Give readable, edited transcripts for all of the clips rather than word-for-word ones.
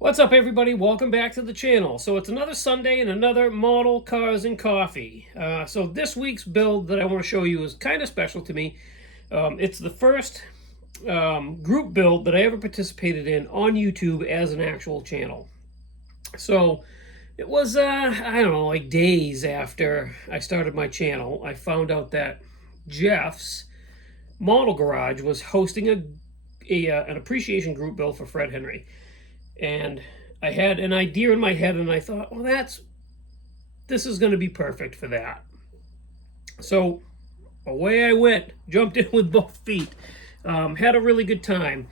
What's up, everybody? Welcome back to the channel. So it's another Sunday and another model cars and coffee. So this week's build that I want to show you is kind of special to me. It's the first group build that I ever participated in on YouTube as an actual channel. So it was, I don't know, like days after I started my channel, I found out that Jeff's Model Garage was hosting an appreciation group build for Fred Henry. And I had an idea in my head, and I thought, well, this is going to be perfect for that. So away I went, jumped in with both feet, had a really good time.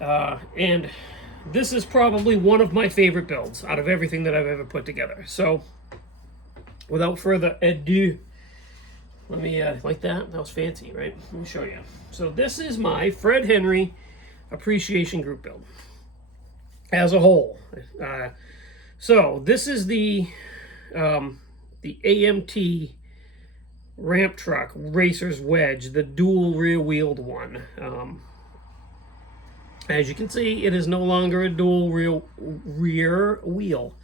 And this is probably one of my favorite builds out of everything that I've ever put together. So without further ado, let me, like that was fancy, right? Let me show you. So this is my Fred Henry appreciation group build as a whole. So this is the AMT ramp truck racer's wedge, the dual rear-wheeled one. As you can see, it is no longer a dual rear wheel.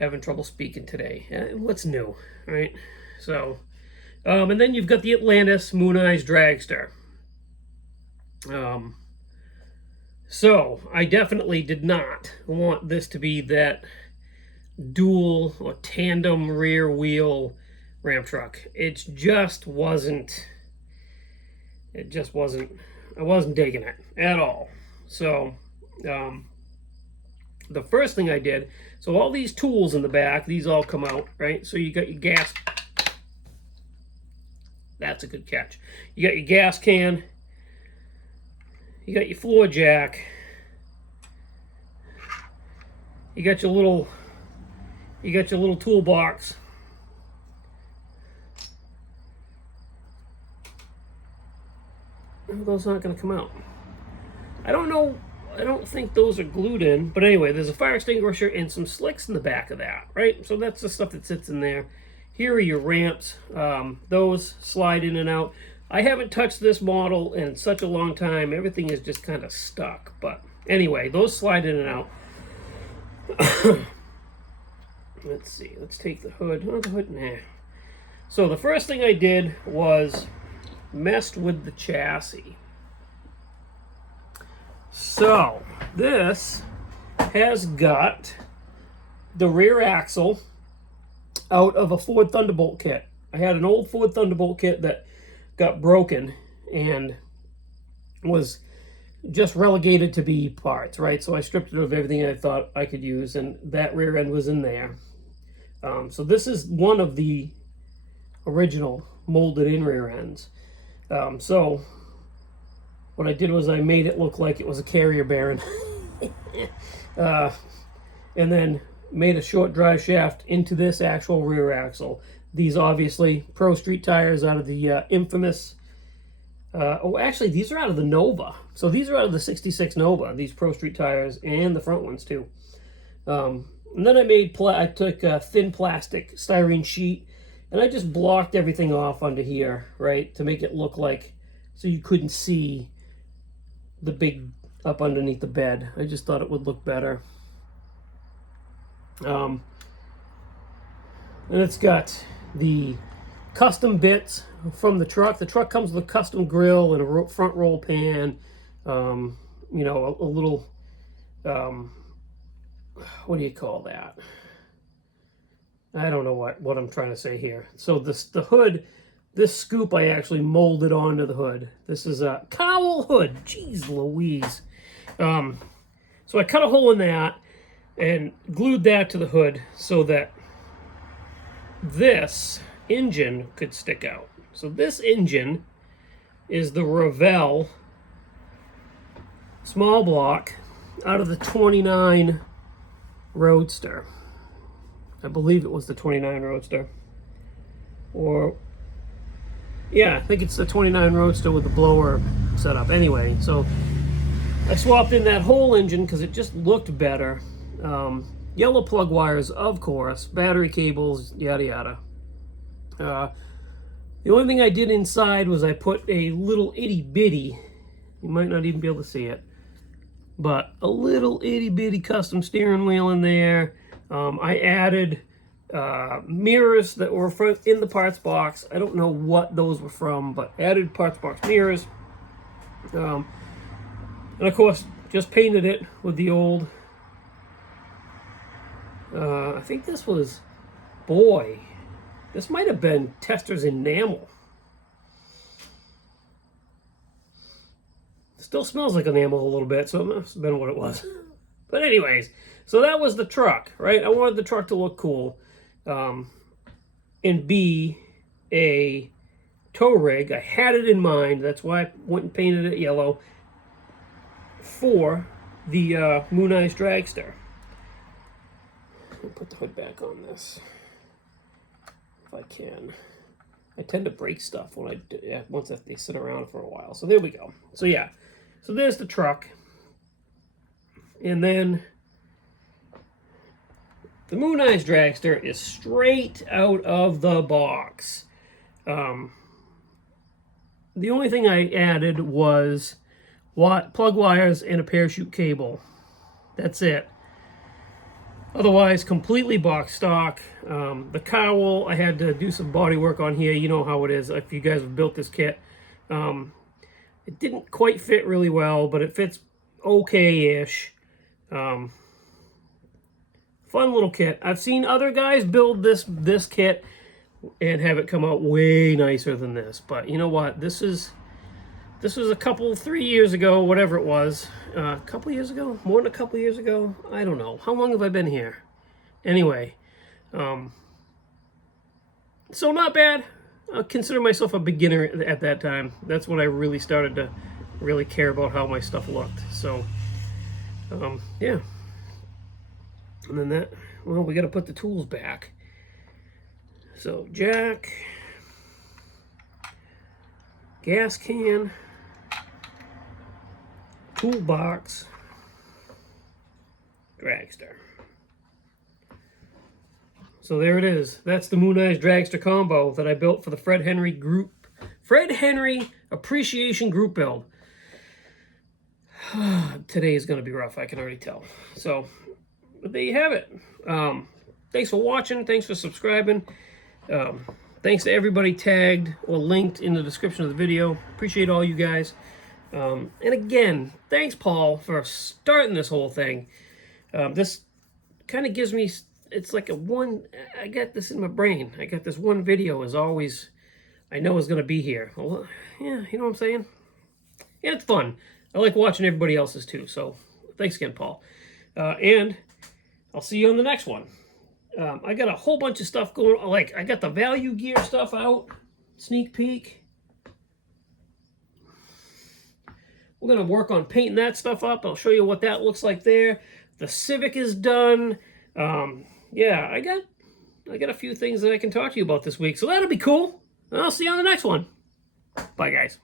Having trouble speaking today. What's new, right? So, and then you've got the Atlantis Moon Eyes dragster. So I definitely did not want this to be that dual or tandem rear wheel ramp truck. I wasn't digging it at all. So the first thing I did, so all these tools in the back, these all come out, right? So you got your gas, that's a good catch. You got your gas can, you got your floor jack, you got your little toolbox. Those aren't going to come out. I don't know. I don't think those are glued in. But anyway, there's a fire extinguisher and some slicks in the back of that, right? So that's the stuff that sits in there. Here are your ramps. Those slide in and out. I haven't touched this model in such a long time. Everything is just kind of stuck. But anyway, those slide in and out. Let's see. Let's take the hood. Oh, the hood. Nah. So the first thing I did was messed with the chassis. So this has got the rear axle out of a Ford Thunderbolt kit. I had an old Ford Thunderbolt kit that got broken and was just relegated to be parts, right? So I stripped it of everything I thought I could use, and that rear end was in there. So this is one of the original molded in rear ends. So what I did was I made it look like it was a carrier bearing. And then made a short drive shaft into this actual rear axle. These obviously Pro Street tires out of the infamous, actually these are out of the Nova. So these are out of the 66 Nova, these Pro Street tires, and the front ones too. And then I took a thin plastic styrene sheet, and I just blocked everything off under here, right, to make it look like, so you couldn't see the big up underneath the bed. I just thought it would look better. And it's got the custom bits from the truck. The truck comes with a custom grill and a front roll pan. You know, a little, what do you call that? I don't know what I'm trying to say here. So the hood, this scoop I actually molded onto the hood. This is a cowl hood. Jeez Louise. So I cut a hole in that and glued that to the hood so that this engine could stick out. So this engine is the Revell small block out of the 29 Roadster. I believe it was the 29 Roadster. Or, yeah, I think it's the 29 Roadster with the blower setup. Anyway, so I swapped in that whole engine because it just looked better. Yellow plug wires, of course, battery cables, yada yada. The only thing I did inside was I put a little itty bitty, you might not even be able to see it, but a little itty bitty custom steering wheel in there. I added mirrors that were in the parts box. I don't know what those were from, but added parts box mirrors. And of course, just painted it with the old, I think this was, boy, this might have been Tester's enamel. Still smells like enamel a little bit, so it must have been what it was. But anyways, so that was the truck, right? I wanted the truck to look cool and be a tow rig. I had it in mind. That's why I went and painted it yellow for the Moon Eyes dragster. I'll put the hood back on this if I can. I tend to break stuff when I do, once they sit around for a while. So there we go. So yeah, so there's the truck, and then the Moon Eyes dragster is straight out of the box. The only thing I added was plug wires and a parachute cable. That's it. Otherwise, completely box stock. The cowl, I had to do some body work on here. You know how it is if you guys have built this kit. It didn't quite fit really well, but it fits okay-ish. Fun little kit. I've seen other guys build this kit and have it come out way nicer than this. But you know what? This was a 3 years ago, whatever it was. A couple years ago? More than a couple years ago? I don't know. How long have I been here? Anyway, so not bad. I consider myself a beginner at that time. That's when I really started to really care about how my stuff looked. So, yeah. And then well, we got to put the tools back. So, jack, gas can, toolbox, dragster. So there it is. That's the Moon Eyes dragster combo that I built for the Fred Henry Appreciation Group build. Today is going to be rough, I can already tell. So, but there you have it. Thanks for watching. Thanks for subscribing. Thanks to everybody tagged or linked in the description of the video. Appreciate all you guys. And again, thanks, Paul, for starting this whole thing. This kind of gives me, it's like I got this in my brain. I got this one video is always, I know is going to be here. Well, yeah, you know what I'm saying? Yeah, it's fun. I like watching everybody else's too. So thanks again, Paul. And I'll see you on the next one. I got a whole bunch of stuff going, like I got the value gear stuff out, sneak peek. We're going to work on painting that stuff up. I'll show you what that looks like there. The Civic is done. Yeah, I got a few things that I can talk to you about this week, so that'll be cool. I'll see you on the next one. Bye, guys.